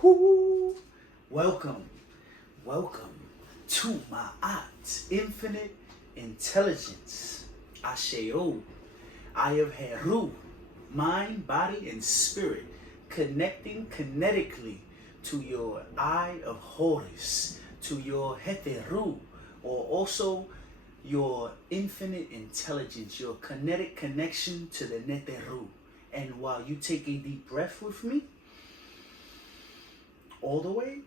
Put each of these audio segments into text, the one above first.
Woo-hoo. Welcome to my aunt's infinite intelligence. Asheo. I have Heru, mind, body, and spirit, connecting kinetically to your eye of Horus, to your Heteru, or also your infinite intelligence, your kinetic connection to the Neteru. And while you take a deep breath with me, all the way,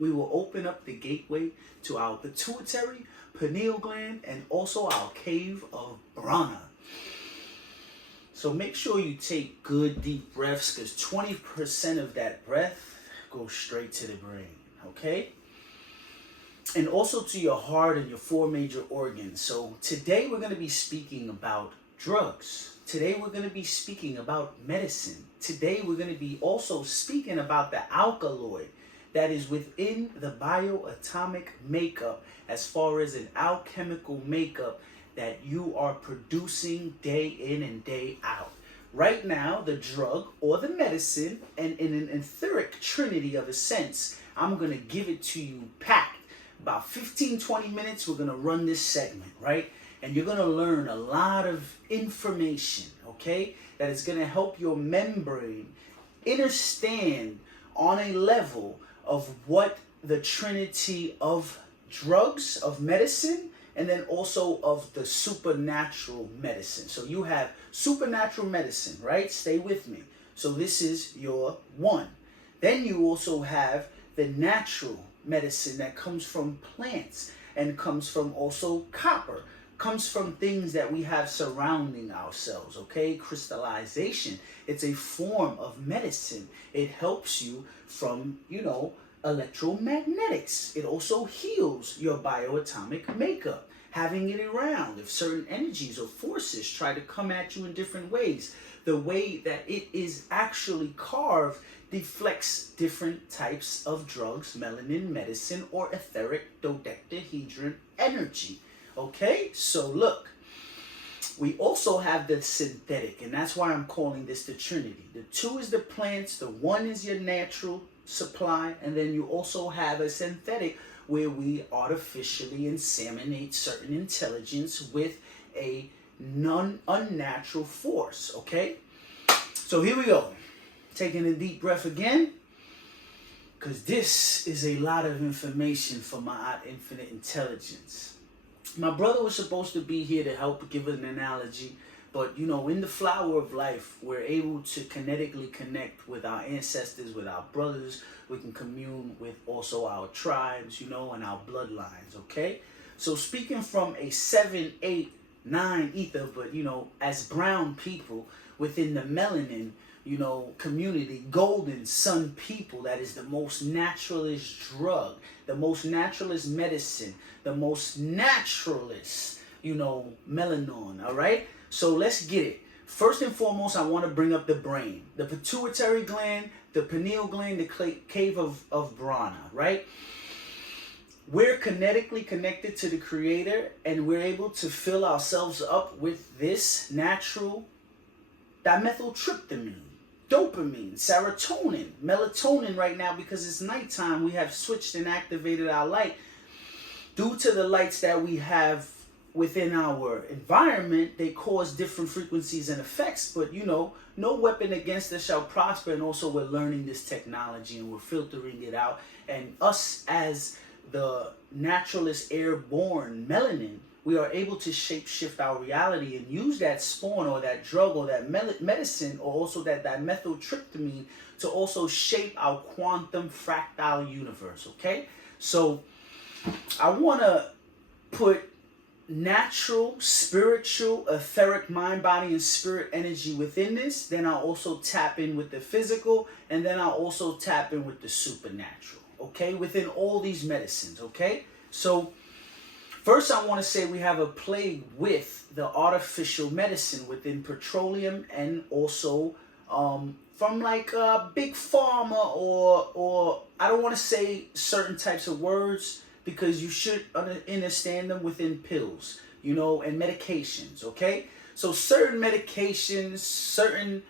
we will open up the gateway to our pituitary, pineal gland, and also our cave of Brahma. So make sure you take good deep breaths, because 20% of that breath goes straight to the brain, okay? And also to your heart and your four major organs. So today we're going to be speaking about drugs. Today we're going to be speaking about medicine. Today we're going to be also speaking about the alkaloid that is within the bioatomic makeup, as far as an alchemical makeup that you are producing day in and day out. Right now, the drug or the medicine, and in an etheric trinity of a sense, I'm going to give it to you packed. About 15-20 minutes, we're going to run this segment, right? And you're going to learn a lot of information, okay? That is going to help your membrane understand on a level of what the trinity of drugs, of medicine, and then also of the supernatural medicine. So you have supernatural medicine, right? Stay with me. So this is your one. Then you also have the natural medicine that comes from plants and comes from also copper, comes from things that we have surrounding ourselves, okay? Crystallization, it's a form of medicine. It helps you from, electromagnetics. It also heals your bioatomic makeup, having it around. If certain energies or forces try to come at you in different ways, the way that it is actually carved deflects different types of drugs, melanin, medicine, or etheric dodecahedron energy. Okay, so look, we also have the synthetic, and that's why I'm calling this the Trinity. The two is the plants, the one is your natural supply, and then you also have a synthetic where we artificially inseminate certain intelligence with a unnatural force, okay? So here we go. Taking a deep breath again, because this is a lot of information for my infinite intelligence. My brother was supposed to be here to help give an analogy, but in the flower of life, we're able to kinetically connect with our ancestors, with our brothers. We can commune with also our tribes, and our bloodlines, okay? So speaking from a 7, 8, 9 ether, but as brown people within the melanin, community, golden sun people, that is the most naturalist drug, the most naturalist medicine, the most naturalist, melanin, all right? So let's get it. First and foremost, I want to bring up the brain, the pituitary gland, the pineal gland, the cave of Brahma, right? We're kinetically connected to the creator, and we're able to fill ourselves up with this natural dimethyltryptamine, dopamine, serotonin, melatonin right now, because it's nighttime. We have switched and activated our light. Due to the lights that we have within our environment, they cause different frequencies and effects, but no weapon against us shall prosper. And also we're learning this technology and we're filtering it out. And us as the naturalist airborne melanin, we are able to shape-shift our reality and use that spawn or that drug or that medicine or also that dimethyltryptamine to also shape our quantum fractal universe, okay? So I want to put natural, spiritual, etheric mind, body, and spirit energy within this. Then I'll also tap in with the physical, and then I'll also tap in with the supernatural, okay? Within all these medicines, okay? So first, I want to say we have a play with the artificial medicine within petroleum, and also from like big pharma, or I don't want to say certain types of words, because you should understand them within pills. you know, and medications, okay? So certain medications, certain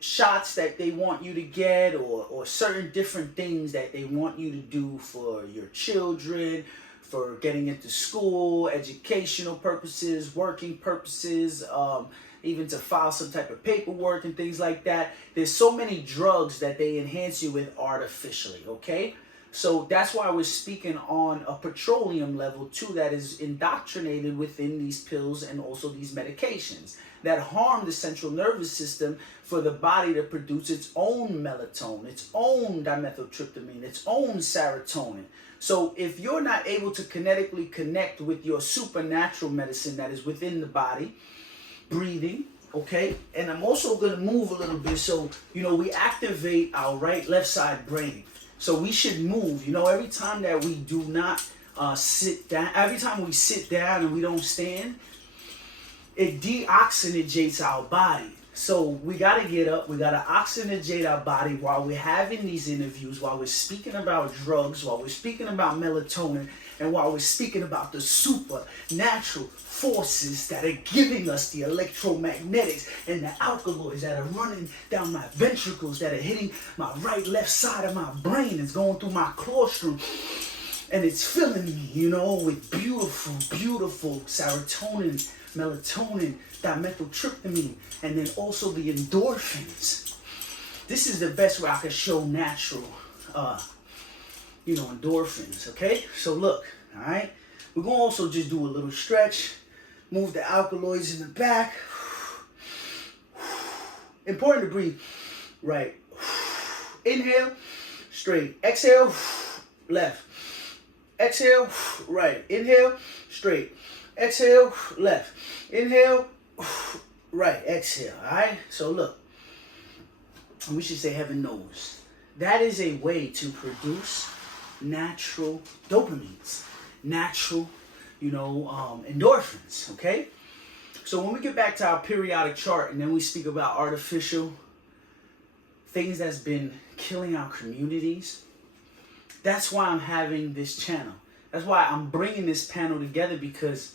shots that they want you to get, or certain different things that they want you to do for your children, for getting into school, educational purposes, working purposes, even to file some type of paperwork and things like that. There's so many drugs that they enhance you with artificially, okay? So that's why we're speaking on a petroleum level too, that is indoctrinated within these pills and also these medications that harm the central nervous system for the body to produce its own melatonin, its own dimethyltryptamine, its own serotonin. So if you're not able to kinetically connect with your supernatural medicine that is within the body, breathing, okay? And I'm also going to move a little bit so, you know, we activate our left side brain. So we should move, you know, every time that we do not sit down, every time we sit down and we don't stand, it deoxygenates our body. So we got to get up, we got to oxygenate our body while we're having these interviews, while we're speaking about drugs, while we're speaking about melatonin, and while we're speaking about the supernatural forces that are giving us the electromagnetics and the alkaloids that are running down my ventricles, that are hitting my left side of my brain, it's going through my claustrum, and it's filling me, you know, with beautiful, beautiful serotonin, melatonin, dimethyltryptamine, and then also the endorphins. This is the best way I can show natural, you know, endorphins, okay? So look, all right? We're going to also just do a little stretch, move the alkaloids in the back. Important to breathe, right? Inhale, straight. Exhale, left. Exhale, right. Inhale, straight. Exhale, left. Inhale, right. Exhale, all right? So look, we should say heaven knows. That is a way to produce natural dopamines, natural, you know, endorphins, okay? So when we get back to our periodic chart and then we speak about artificial things that's been killing our communities, that's why I'm having this channel. That's why I'm bringing this panel together, because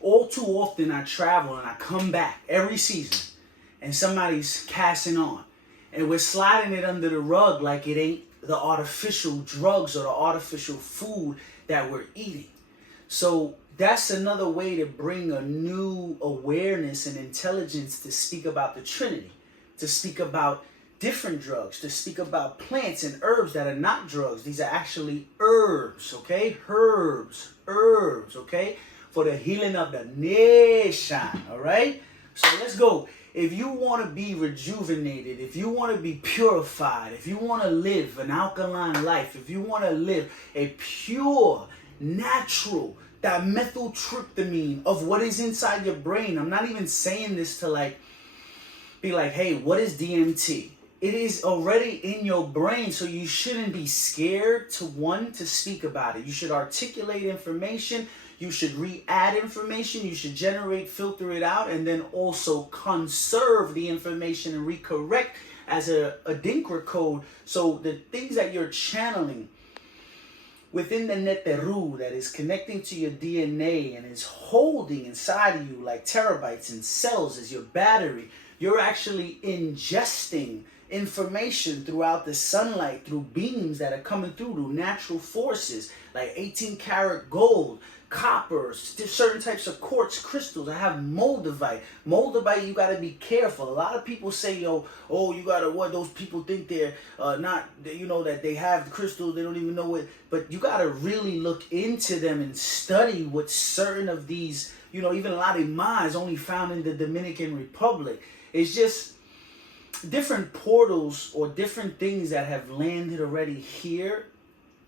all too often I travel and I come back every season and somebody's casting on. And we're sliding it under the rug like it ain't the artificial drugs or the artificial food that we're eating. So that's another way to bring a new awareness and intelligence to speak about the Trinity, to speak about different drugs, to speak about plants and herbs that are not drugs. These are actually herbs, okay? Herbs, okay? For the healing of the nation, all right? So let's go. If you want to be rejuvenated, if you want to be purified, if you want to live an alkaline life, if you want to live a pure, natural dimethyltryptamine of what is inside your brain. I'm not even saying this to be like, hey, what is DMT? It is already in your brain, so you shouldn't be scared to speak about it. You should articulate information. You should re-add information. You should generate, filter it out, and then also conserve the information and recorrect as a Dinkra code. So the things that you're channeling within the Neteru that is connecting to your DNA and is holding inside of you like terabytes and cells as your battery, you're actually ingesting information throughout the sunlight, through beams that are coming through natural forces like 18 karat gold, copper, certain types of quartz crystals. I have moldavite. Moldavite, you got to be careful. A lot of people say, you got to, what those people think they're not, that they have the crystals, they don't even know it. But you got to really look into them and study what certain of these, even Larimar is only found in the Dominican Republic. It's just different portals or different things that have landed already here.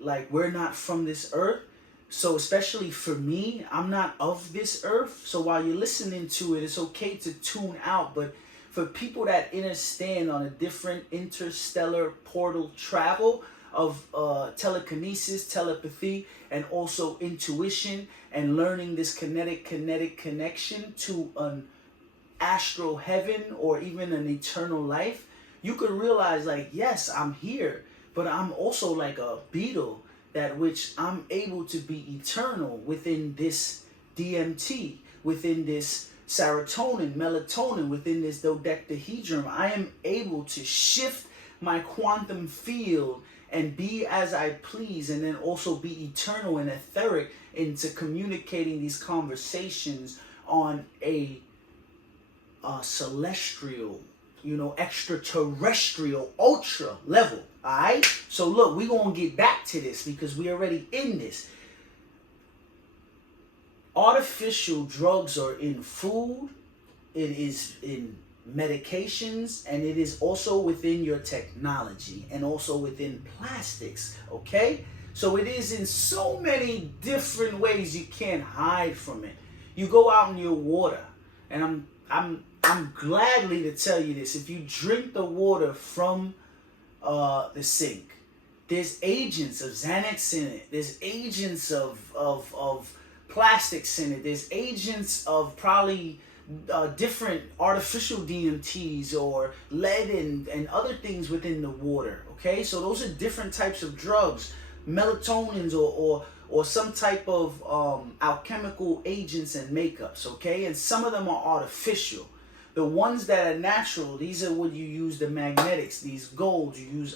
Like, we're not from this earth. So especially for me, I'm not of this earth. So while you're listening to it, it's okay to tune out. But for people that understand on a different interstellar portal travel of telekinesis, telepathy, and also intuition, and learning this kinetic connection to an astral heaven or even an eternal life, you could realize, yes, I'm here, but I'm also like a beetle, that which I'm able to be eternal within this DMT, within this serotonin, melatonin, within this dodecahedron, I am able to shift my quantum field and be as I please, and then also be eternal and etheric into communicating these conversations on a celestial, extraterrestrial, ultra level. All right. So look, we're gonna get back to this because we already in this. Artificial drugs are in food, it is in medications, and it is also within your technology and also within plastics. Okay, so it is in so many different ways. You can't hide from it. You go out in your water, and I'm gladly to tell you this: if you drink the water from the sink, there's agents of Xanax in it. There's agents of plastics in it. There's agents of probably different artificial DMTs or lead and other things within the water. Okay, so those are different types of drugs, melatonins or some type of alchemical agents and makeups. Okay, and some of them are artificial. The ones that are natural, these are what you use, the magnetics, these golds. You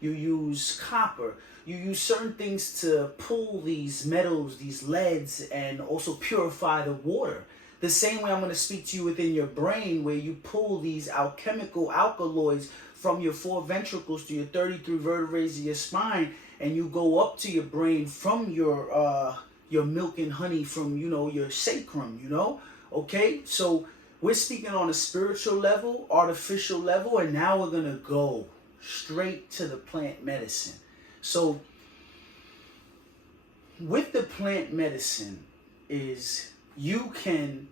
use copper. You use certain things to pull these metals, these leads, and also purify the water. The same way I'm going to speak to you within your brain, where you pull these alchemical alkaloids from your 4 ventricles to your 33 vertebrae of your spine, and you go up to your brain from your milk and honey from, your sacrum, Okay? So we're speaking on a spiritual level, artificial level, and now we're going to go straight to the plant medicine. So with the plant medicine is you can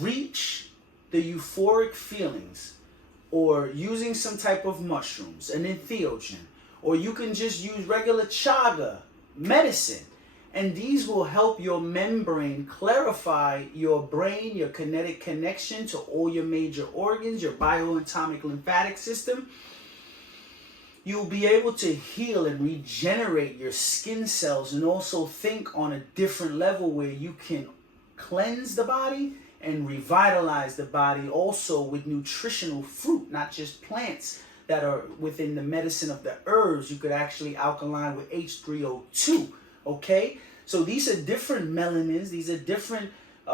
reach the euphoric feelings or using some type of mushrooms, an entheogen, or you can just use regular chaga medicine. And these will help your membrane clarify your brain, your kinetic connection to all your major organs, your bioatomic lymphatic system. You'll be able to heal and regenerate your skin cells and also think on a different level where you can cleanse the body and revitalize the body also with nutritional fruit, not just plants that are within the medicine of the herbs. You could actually alkaline with H3O2, okay? So these are different melanins, these are different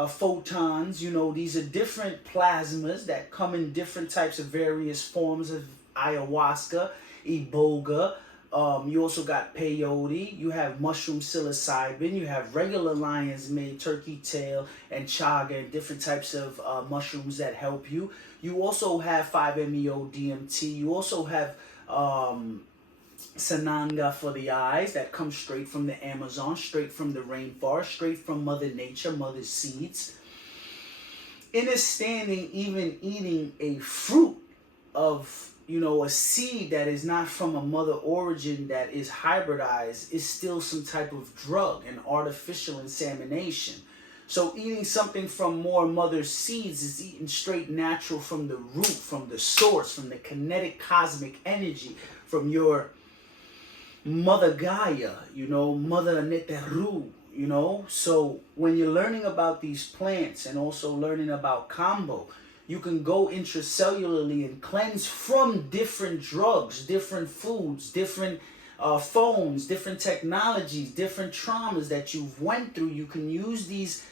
photons, these are different plasmas that come in different types of various forms of ayahuasca, iboga. You also got peyote, you have mushroom psilocybin, you have regular lion's mane, turkey tail, and chaga, and different types of mushrooms that help you. You also have 5-MeO DMT. You also have sananga for the eyes that comes straight from the Amazon, straight from the rainforest, straight from Mother Nature, Mother's seeds. In a standing, even eating a fruit of a seed that is not from a mother origin that is hybridized is still some type of drug and artificial insemination. So eating something from more mother seeds is eating straight natural from the root, from the source, from the kinetic cosmic energy, from your Mother Gaia, Mother Neteru, So when you're learning about these plants and also learning about combo, you can go intracellularly and cleanse from different drugs, different foods, different phones, different technologies, different traumas that you've went through. You can use these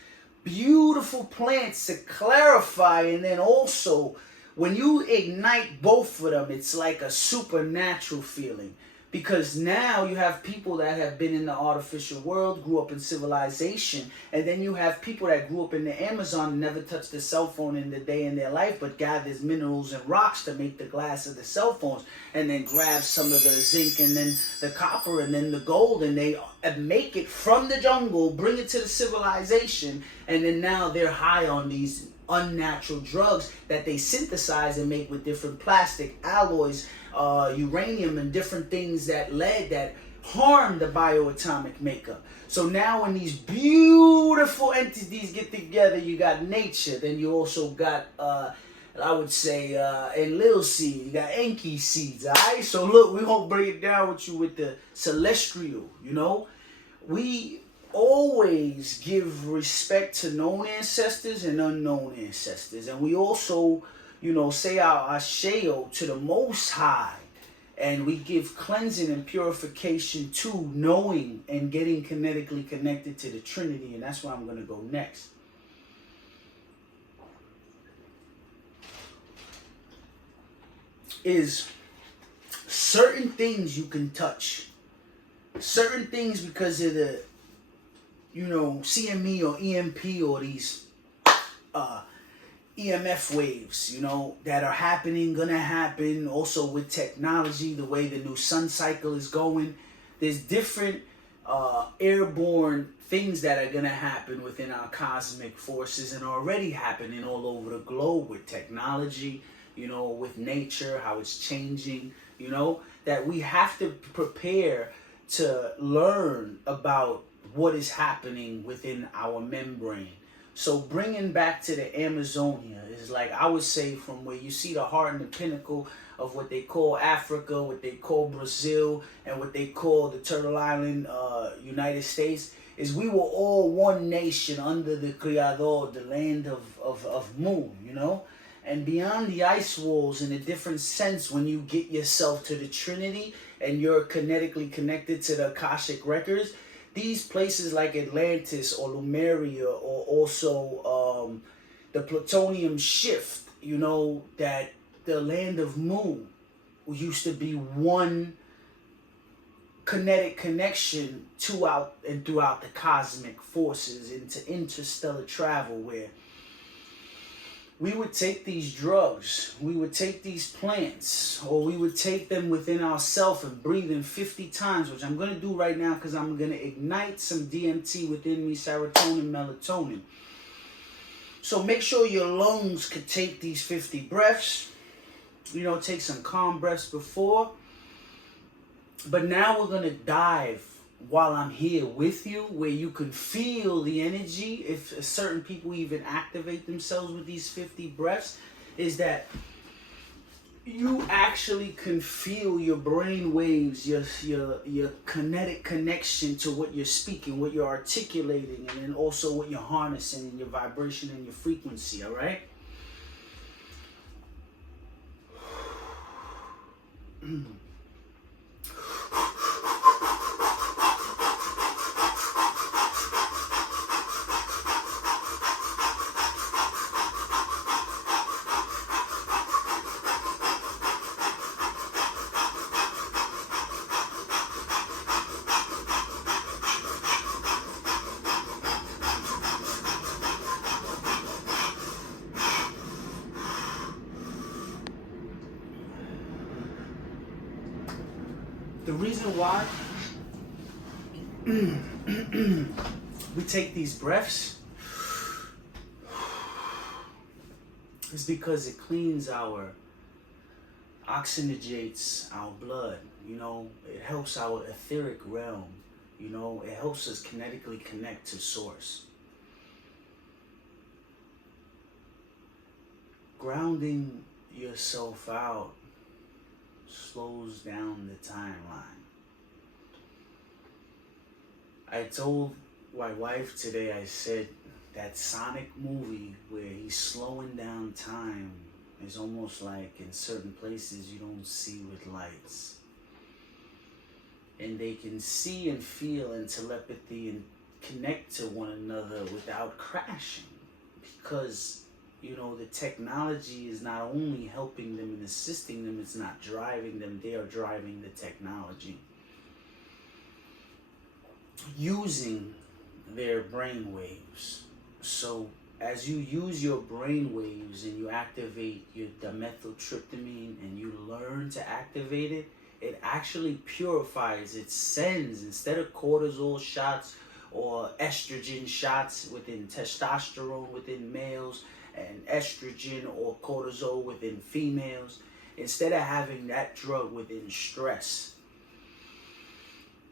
beautiful plants to clarify, and then also when you ignite both of them, it's like a supernatural feeling. Because now you have people that have been in the artificial world, grew up in civilization, and then you have people that grew up in the Amazon and never touched a cell phone in the day in their life, but gathers minerals and rocks to make the glass of the cell phones, and then grab some of the zinc and then the copper and then the gold, and they make it from the jungle, bring it to the civilization, and then now they're high on these unnatural drugs that they synthesize and make with different plastic alloys, uranium, and different things that harm the bioatomic makeup. So now when these beautiful entities get together, you got nature, then you also got I would say in little seed, you got Enki seeds. Alright, so look, we're gonna break it down with you with the celestial. We always give respect to known ancestors and unknown ancestors. And we also, say our Asheo to the Most High. And we give cleansing and purification to knowing and getting kinetically connected to the Trinity. And that's where I'm going to go next. Is certain things you can touch. Certain things because of the, CME or EMP or these EMF waves, that are happening, gonna happen. Also with technology, the way the new sun cycle is going, there's different airborne things that are gonna happen within our cosmic forces and already happening all over the globe with technology, with nature, how it's changing, that we have to prepare to learn about what is happening within our membrane. So bringing back to the Amazonia is like, I would say, from where you see the heart and the pinnacle of what they call Africa, what they call Brazil, and what they call the Turtle Island, United States, is we were all one nation under the Criador, the land of Mu, And beyond the ice walls, in a different sense, when you get yourself to the Trinity and you're kinetically connected to the Akashic records, these places like Atlantis or Lemuria, or also the plutonium shift, that the land of Mu used to be one kinetic connection throughout the cosmic forces into interstellar travel, where we would take these drugs, we would take these plants, or we would take them within ourselves and breathe in 50 times, which I'm going to do right now because I'm going to ignite some DMT within me, serotonin, melatonin. So make sure your lungs could take these 50 breaths. Take some calm breaths before. But now we're going to dive while I'm here with you, where you can feel the energy. If certain people even activate themselves with these 50 breaths, is that you actually can feel your brain waves, your kinetic connection to what you're speaking, what you're articulating, and then also what you're harnessing and your vibration and your frequency, all right? The reason why we take these breaths is because it cleans oxygenates our blood, it helps our etheric realm, it helps us kinetically connect to source. Grounding yourself out slows down the timeline. I told my wife today, I said, that Sonic movie where he's slowing down time is almost like in certain places you don't see with lights. And they can see and feel and telepathy and connect to one another without crashing. Because the technology is not only helping them and assisting them, it's not driving them, they are driving the technology. Using their brain waves. So as you use your brain waves and you activate your dimethyltryptamine and you learn to activate it, it actually purifies, it sends, instead of cortisol shots or estrogen shots within testosterone within males, and estrogen or cortisol within females, instead of having that drug within stress,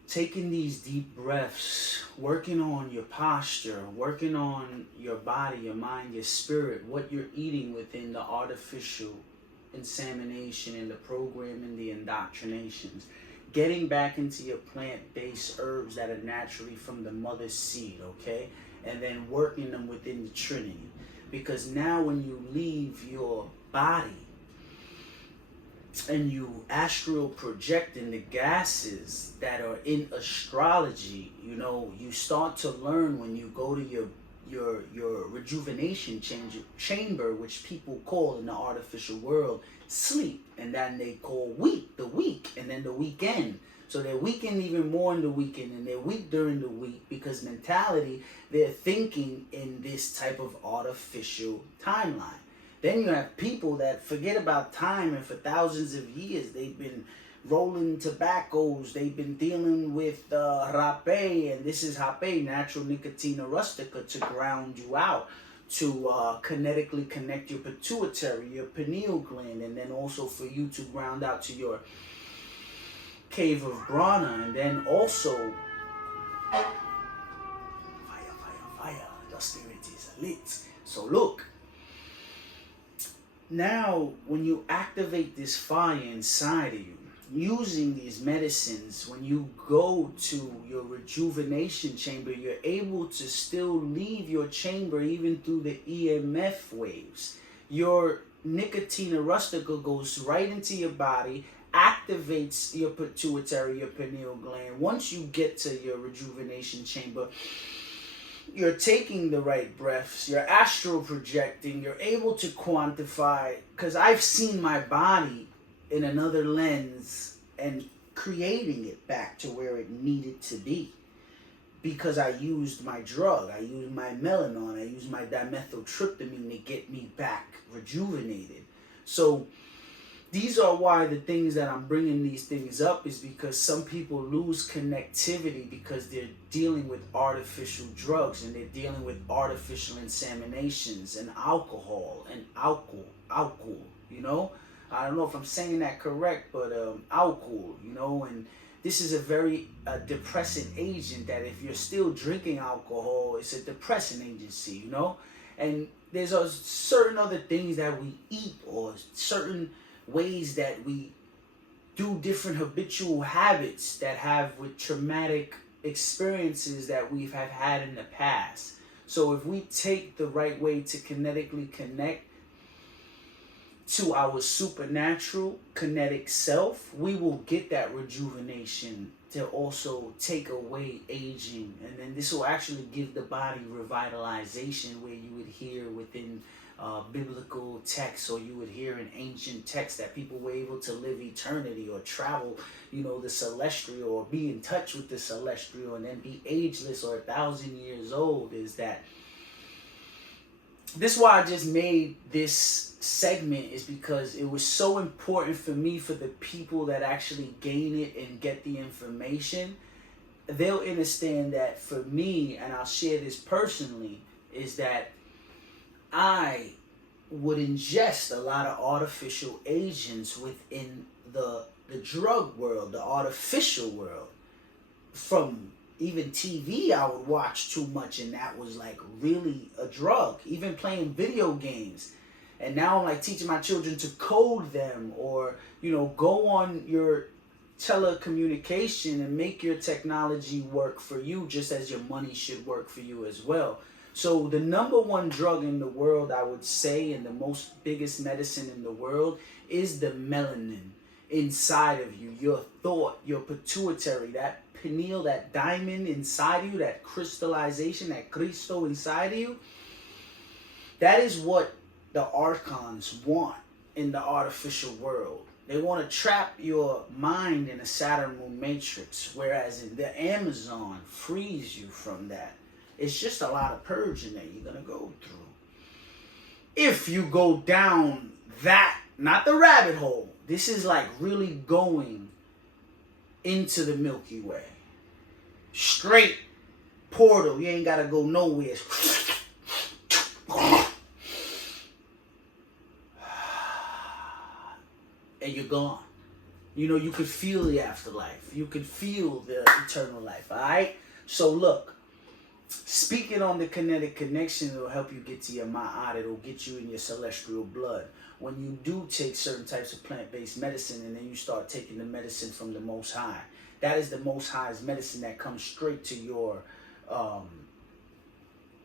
taking these deep breaths, working on your posture, working on your body, your mind, your spirit, what you're eating within the artificial insemination and the programming, the indoctrinations, getting back into your plant-based herbs that are naturally from the mother's seed, okay? And then working them within the Trinity. Because now when you leave your body and you astral project in the gases that are in astrology, you know, you start to learn when you go to your rejuvenation chamber, which people call in the artificial world sleep, and then they call the week, and then the weekend. So they're weakened even more in the weekend, and they're weak during the week because mentality, they're thinking in this type of artificial timeline. Then you have people that forget about time, and for thousands of years they've been rolling tobaccos, they've been dealing with rapé, and this is rapé, natural nicotina rustica, to ground you out, to kinetically connect your pituitary, your pineal gland, and then also for you to ground out to your cave of Brahma, and then also fire, the spirit is lit. So look, now when you activate this fire inside of you, using these medicines, when you go to your rejuvenation chamber, you're able to still leave your chamber even through the EMF waves. Your nicotina rustica goes right into your body, activates your pituitary, your pineal gland. Once you get to your rejuvenation chamber, you're taking the right breaths, you're astral projecting, you're able to quantify, because I've seen my body in another lens and creating it back to where it needed to be, because I used my drug, I used my melanin, I used my dimethyltryptamine to get me back rejuvenated. So these are why the things that I'm bringing these things up is because some people lose connectivity because they're dealing with artificial drugs, and they're dealing with artificial inseminations and alcohol, you know? I don't know if I'm saying that correct, but alcohol, you know, and this is a very depressant agent that if you're still drinking alcohol, it's a depressant agency, you know? And there's certain other things that we eat, or certain ways that we do different habitual habits that have with traumatic experiences that we've have had in the past. So if we take the right way to kinetically connect to our supernatural kinetic self, we will get that rejuvenation to also take away aging. And then this will actually give the body revitalization, where you would hear within biblical texts, or you would hear in ancient texts that people were able to live eternity or travel, you know, the celestial, or be in touch with the celestial and then be ageless or 1,000 years old. Is that this is why I just made this segment, is because it was so important for me, for the people that actually gain it and get the information. They'll understand that for me, and I'll share this personally, is that I would ingest a lot of artificial agents within the drug world, the artificial world. From even TV, I would watch too much, and that was like really a drug. Even playing video games. And now I'm like teaching my children to code them, or, you know, go on your telecommunication and make your technology work for you, just as your money should work for you as well. So the number one drug in the world, I would say, and the most biggest medicine in the world, is the melanin inside of you. Your thought, your pituitary, that pineal, that diamond inside of you, that crystallization, that Cristo inside of you. That is what the archons want in the artificial world. They want to trap your mind in a Saturn moon matrix, whereas in the Amazon frees you from that. It's just a lot of purging that you're going to go through. If you go down that, not the rabbit hole. This is like really going into the Milky Way. Straight portal. You ain't got to go nowhere. And you're gone. You know, you could feel the afterlife. You could feel the eternal life. All right? So look. Speaking on the kinetic connection, it'll help you get to your ma'at. It'll get you in your celestial blood. When you do take certain types of plant-based medicine and then you start taking the medicine from the Most High, that is the Most High's medicine that comes straight to your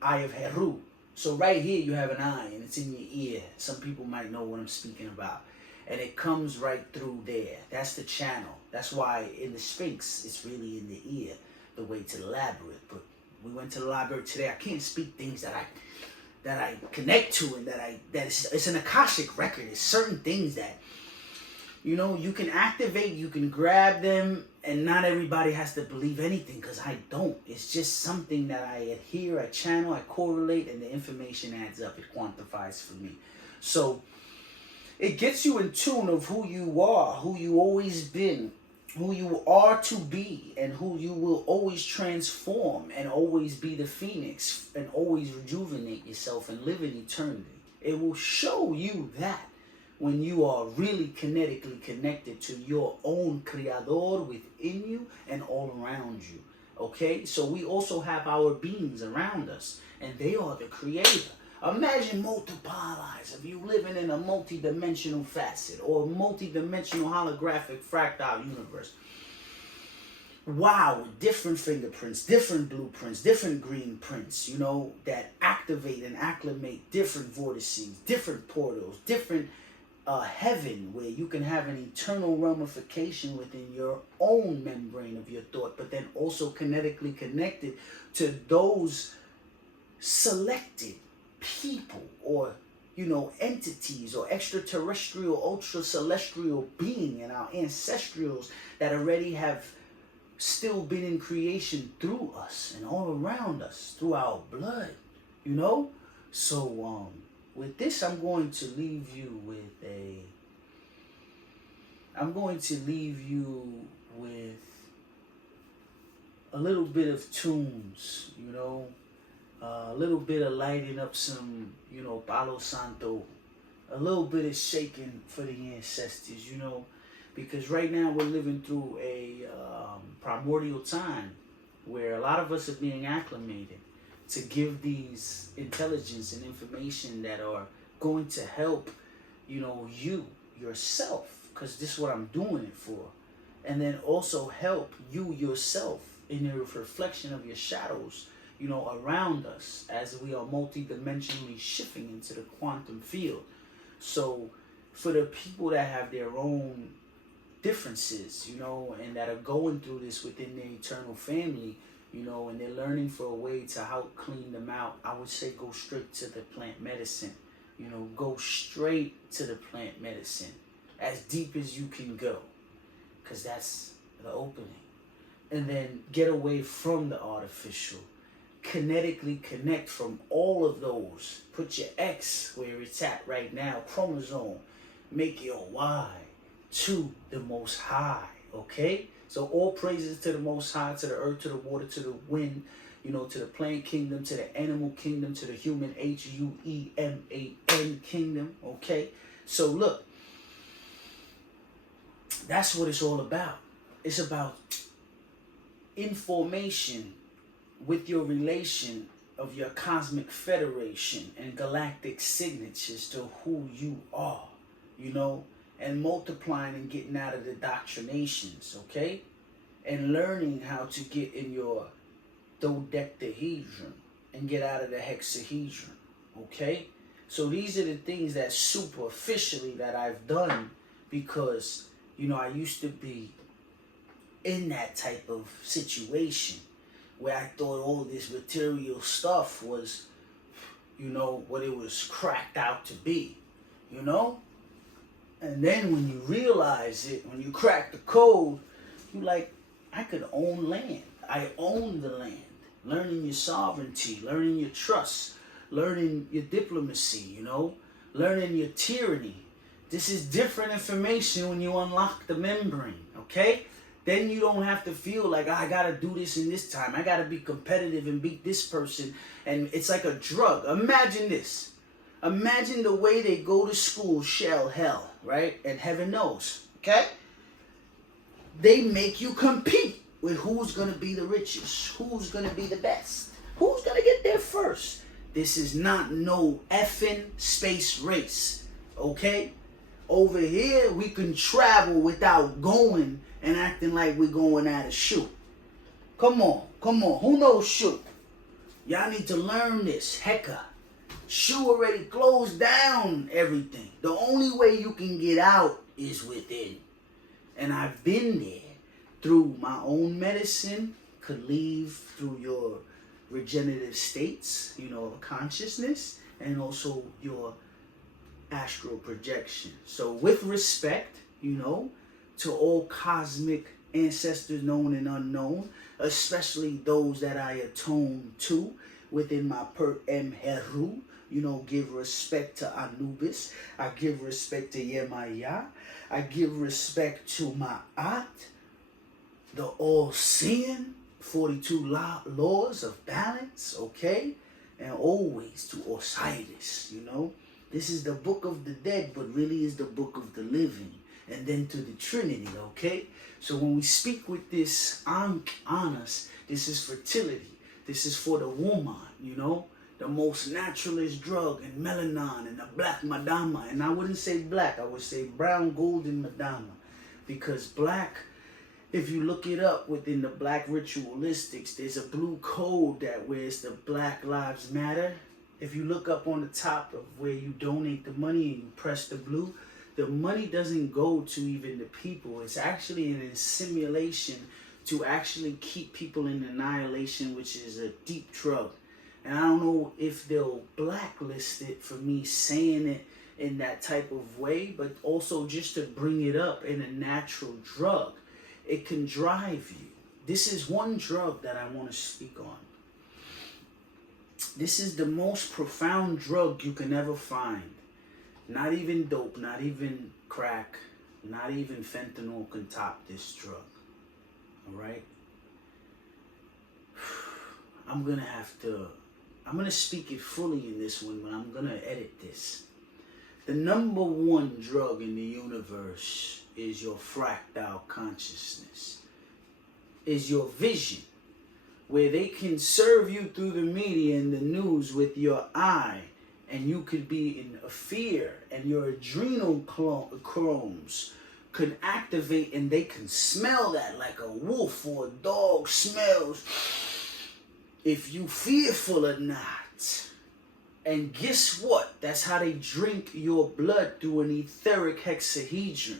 eye of Heru. So right here you have an eye and it's in your ear. Some people might know what I'm speaking about. And it comes right through there. That's the channel. That's why in the Sphinx, it's really in the ear, the way to the labyrinth. But we went to the library today. I can't speak things that I connect to, and it's an Akashic record. It's certain things that, you know, you can activate, you can grab them, and not everybody has to believe anything, because I don't. It's just something that I adhere, I channel, I correlate, and the information adds up. It quantifies for me. So it gets you in tune of who you are, who you always been, who you are to be, and who you will always transform, and always be the phoenix, and always rejuvenate yourself and live in eternity. It will show you that when you are really kinetically connected to your own Creador within you and all around you. Okay? So we also have our beings around us, and they are the creator. Imagine multiple lives of you living in a multi-dimensional facet or a multi-dimensional holographic fractal universe. Wow, different fingerprints, different blueprints, different green prints, you know, that activate and acclimate different vortices, different portals, different heaven, where you can have an eternal ramification within your own membrane of your thought, but then also kinetically connected to those selected people, or, you know, entities, or extraterrestrial, ultra celestial being, and our ancestrals that already have still been in creation through us and all around us through our blood, you know. So with this, I'm going to leave you with a little bit of tunes, you know. A little bit of lighting up some, you know, Palo Santo. A little bit of shaking for the ancestors, you know. Because right now we're living through a primordial time where a lot of us are being acclimated to give these intelligence and information that are going to help, you know, you, yourself. Because this is what I'm doing it for. And then also help you, yourself, in the reflection of your shadows, you know, around us, as we are multi-dimensionally shifting into the quantum field. So for the people that have their own differences, you know, and that are going through this within their eternal family, you know, and they're learning for a way to help clean them out, I would say go straight to the plant medicine. You know, go straight to the plant medicine, as deep as you can go, because that's the opening. And then get away from the artificial. Kinetically connect from all of those. Put your X where it's at right now, chromosome. Make your Y to the Most High, okay? So all praises to the Most High, to the earth, to the water, to the wind, you know, to the plant kingdom, to the animal kingdom, to the human HUEMAN kingdom, okay? So look, that's what it's all about. It's about information with your relation of your cosmic federation and galactic signatures to who you are, you know, and multiplying and getting out of the doctrinations, okay? And learning how to get in your dodecahedron and get out of the hexahedron, okay? So these are the things that superficially that I've done because, you know, I used to be in that type of situation where I thought all this material stuff was, you know, what it was cracked out to be, you know? And then when you realize it, when you crack the code, you like, I could own land. I own the land. Learning your sovereignty, learning your trust, learning your diplomacy, you know? Learning your tyranny. This is different information when you unlock the membrane, okay? Then you don't have to feel like, I gotta do this in this time. I gotta be competitive and beat this person. And it's like a drug. Imagine this. Imagine the way they go to school, hell, right? And heaven knows, okay? They make you compete with who's gonna be the richest, who's gonna be the best. Who's gonna get there first? This is not no effing space race, okay? Over here, we can travel without going and acting like we're going at a shoot. Come on, come on. Who knows shoot? Y'all need to learn this. Hecka. Shoe already closed down everything. The only way you can get out is within. And I've been there through my own medicine, could leave through your regenerative states, consciousness, and also your astral projection. So with respect, to all cosmic ancestors known and unknown, especially those that I atone to within my Per Em Heru, give respect to Anubis. I give respect to Yemaya. I give respect to Ma'at, the all-seeing, 42 laws of balance, okay? And always to Osiris, This is the book of the dead, but really is the book of the living. And then to the Trinity, okay? So when we speak with this Ankh on us, this is fertility. This is for the woman, the most naturalist drug, and melanin, and the black madama. And I wouldn't say black, I would say brown golden madama. Because black, if you look it up within the black ritualistics, there's a blue code that wears the Black Lives Matter. If you look up on the top of where you donate the money and you press the blue, the money doesn't go to even the people. It's actually an simulation to actually keep people in annihilation, which is a deep drug. And I don't know if they'll blacklist it for me saying it in that type of way, but also just to bring it up in a natural drug. It can drive you. This is one drug that I want to speak on. This is the most profound drug you can ever find. Not even dope, not even crack, not even fentanyl can top this drug. All right? I'm going to speak it fully in this one, but I'm going to edit this. The number one drug in the universe is your fractal consciousness, is your vision, where they can serve you through the media and the news with your eye, and you could be in a fear, and your adrenal chromes could activate, and they can smell that like a wolf or a dog smells if you fearful or not. And guess what? That's how they drink your blood, through an etheric hexahedron.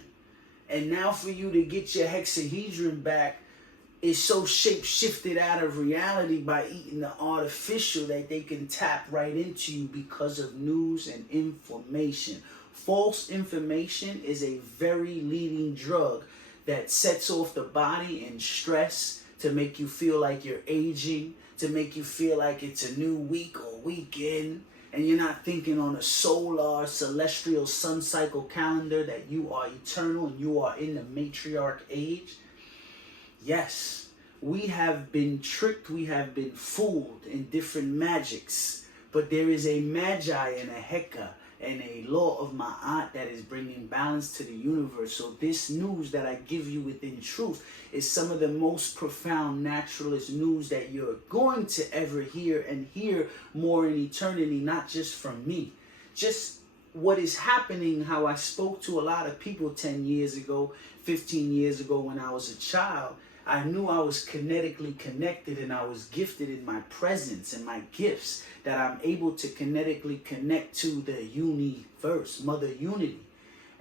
And now for you to get your hexahedron back is so shape-shifted out of reality by eating the artificial that they can tap right into you because of news and information. False information is a very leading drug that sets off the body in stress to make you feel like you're aging, to make you feel like it's a new week or weekend, and you're not thinking on a solar, celestial sun cycle calendar that you are eternal and you are in the matriarch age. Yes, we have been tricked, we have been fooled in different magics, but there is a magi and a heka and a law of Ma'at that is bringing balance to the universe. So this news that I give you within truth is some of the most profound naturalist news that you're going to ever hear, and hear more in eternity, not just from me. Just what is happening, how I spoke to a lot of people 10 years ago, 15 years ago when I was a child. I knew I was kinetically connected, and I was gifted in my presence and my gifts, that I'm able to kinetically connect to the universe, Mother Unity.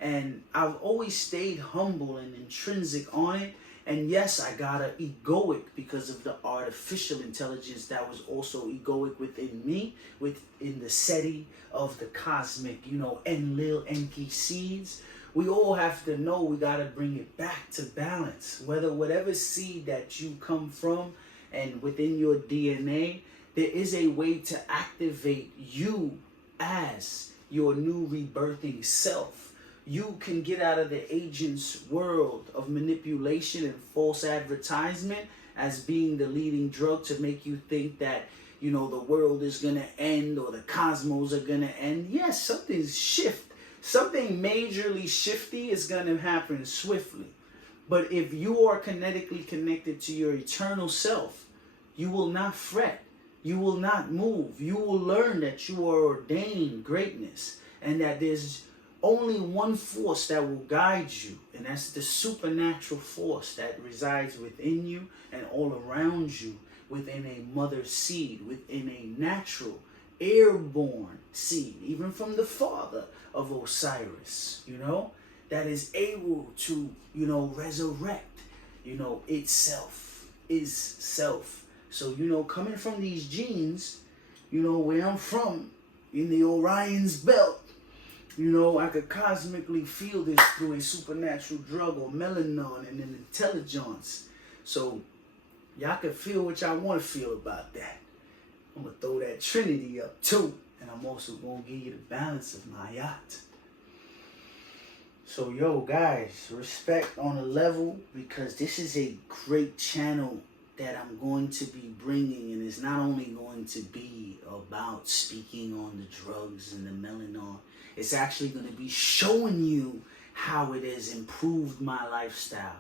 And I've always stayed humble and intrinsic on it. And yes, I got an egoic because of the artificial intelligence that was also egoic within me, within the SETI of the cosmic, Enlil, Enki seeds. We all have to know we got to bring it back to balance. Whatever seed that you come from and within your DNA, there is a way to activate you as your new rebirthing self. You can get out of the agent's world of manipulation and false advertisement as being the leading drug to make you think that, the world is going to end or the cosmos are going to end. Yes, something's shift. Something majorly shifty is going to happen swiftly. But if you are kinetically connected to your eternal self, you will not fret. You will not move. You will learn that you are ordained greatness and that there's only one force that will guide you, and that's the supernatural force that resides within you and all around you, within a mother seed, within a natural airborne seed, even from the father of Osiris, that is able to, resurrect, itself, is self. So, coming from these genes, where I'm from, in the Orion's belt, I could cosmically feel this through a supernatural drug or melanin and an intelligence. So, y'all can feel what y'all want to feel about that. I'm going to throw that Trinity up too. And I'm also going to give you the balance of my yacht. So, yo, guys, respect on a level, because this is a great channel that I'm going to be bringing. And it's not only going to be about speaking on the drugs and the melanin. It's actually going to be showing you how it has improved my lifestyle.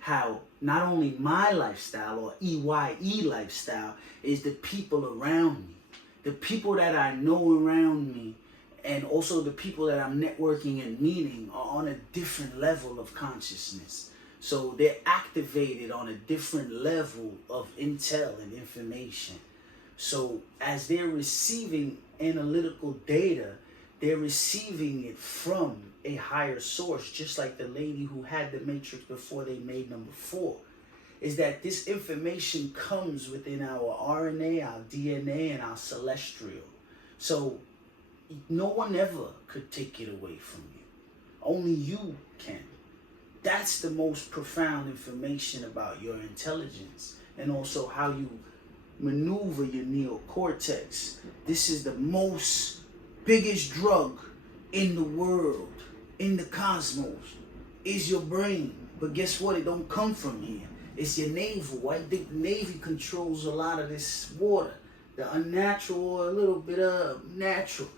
How not only my lifestyle or EYE lifestyle is the people around me. The people that I know around me, and also the people that I'm networking and meeting, are on a different level of consciousness. So they're activated on a different level of intel and information. So as they're receiving analytical data, they're receiving it from a higher source, just like the lady who had the matrix before they made number 4. Is that this information comes within our RNA, our DNA, and our celestial. So no one ever could take it away from you. Only you can. That's the most profound information about your intelligence, and also how you maneuver your neocortex. This is the biggest drug in the world, in the cosmos, is your brain. But guess what? It don't come from here. It's your navel. I think the Navy controls a lot of this water, the unnatural or a little bit of natural,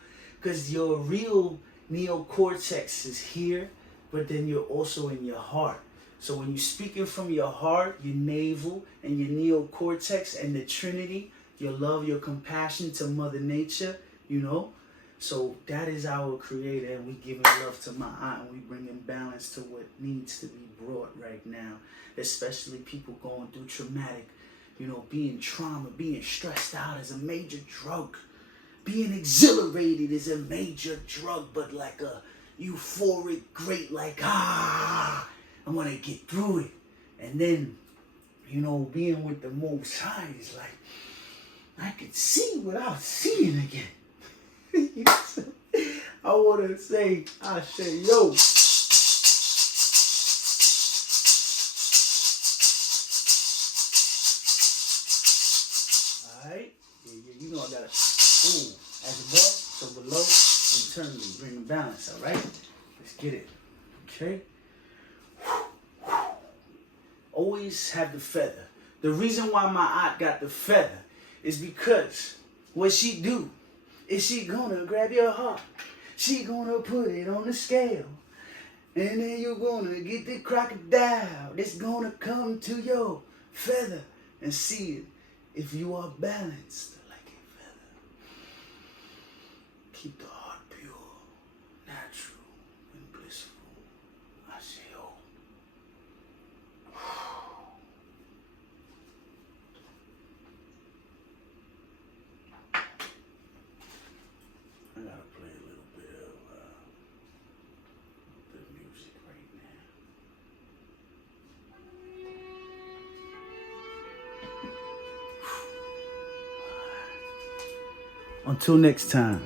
because your real neocortex is here, but then you're also in your heart. So when you're speaking from your heart, your navel, and your neocortex, and the Trinity, your love, your compassion to Mother Nature, So that is our creator, and we giving love to my aunt, and we bringing balance to what needs to be brought right now, especially people going through traumatic, being trauma, being stressed out is a major drug. Being exhilarated is a major drug, but like a euphoric, great, like, I want to get through it. And then, being with the Most High is like, I could see without seeing again. I want to say, I say, yo. Alright? Yeah, I got to, as above, so below, internally, bring the balance, alright? Let's get it. Okay? Always have the feather. The reason why my aunt got the feather is because what she do is she gonna grab your heart. She gonna put it on the scale. And then you're gonna get the crocodile that's gonna come to your feather and see if you are balanced like a feather. Keep the heart pure, natural, and blissful. I say, I gotta play a little bit of music right now. Until next time.